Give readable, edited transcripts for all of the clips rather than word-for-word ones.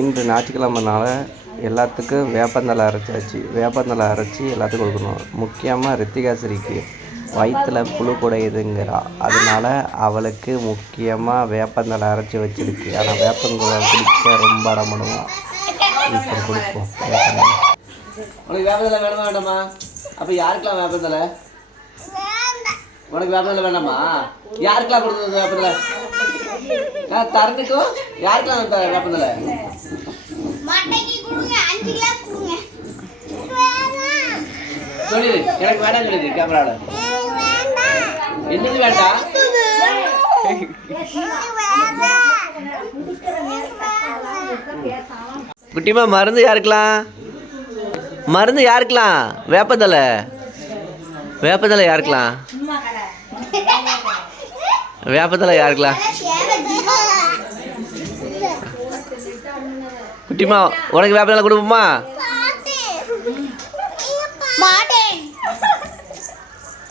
இன்று ஞாயிற்றுக்கிழமைனால எல்லாத்துக்கும் வேப்பந்தழை அரைச்சாச்சு. வேப்பந்தழை அரைச்சி எல்லாத்துக்கும் கொடுக்கணும். முக்கியமாக ரித்திகாஸ்ரீக்கு வயிற்றில் புழு குடையுதுங்கிறா. அதனால அவளுக்கு முக்கியமாக வேப்பந்தழை அரைச்சி வச்சிருக்கு. ஆனால் வேப்பந்தழை குடிக்க ரொம்ப அடம் பண்ணுவான். இப்போ கொடுப்போம். உனக்கு வேப்பந்தழை வேணுமா வேண்டாமா? அப்போ யாருக்கெல்லாம் வேப்பந்தழை? உனக்கு வேப்பந்தழை வேண்டாமா? யாருக்கெல்லாம் கொடுத்தது வேப்பந்தழை? தரணுக்கும் யாருக்கெல்லாம் வேப்பந்தழை? சொல்லிடு, எனக்கு வேண்டாம் சொல்லிடு. கேமரால என்னது வேண்டாம்? குட்டிமா மருந்து யாருக்கலாம்? மருந்து யாருக்கலாம்? வேப்பந்தழை. வேப்பந்தழை யாருக்கலாம்? வேப்பந்தழை யாருக்கலாம்? குட்டிமா உனக்கு வேப்பந்தழை கொடுப்போமா?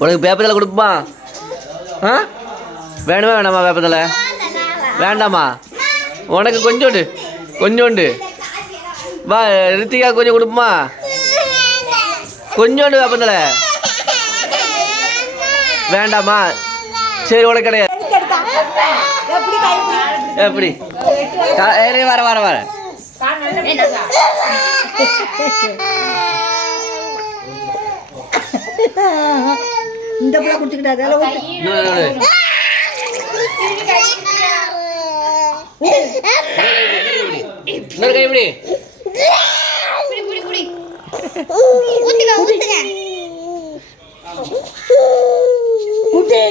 உனக்கு வேப்பந்தழை கொடுப்போமா? ஆ வேணுமா வேணாமா? வேப்பந்தழை வேண்டாமா? உனக்கு கொஞ்சோண்டு கொஞ்சோண்டு வா. ரித்திகா கொஞ்சம் கொடுப்போமா? கொஞ்சோண்டு வேப்பந்தழை வேண்டாமா? சரி உனக்கு கிடையாது. எப்படி வர வர வர இந்த பிள்ளை குடிச்சுக்கிட்டாரு. இன்னொரு கை எப்படி? குடி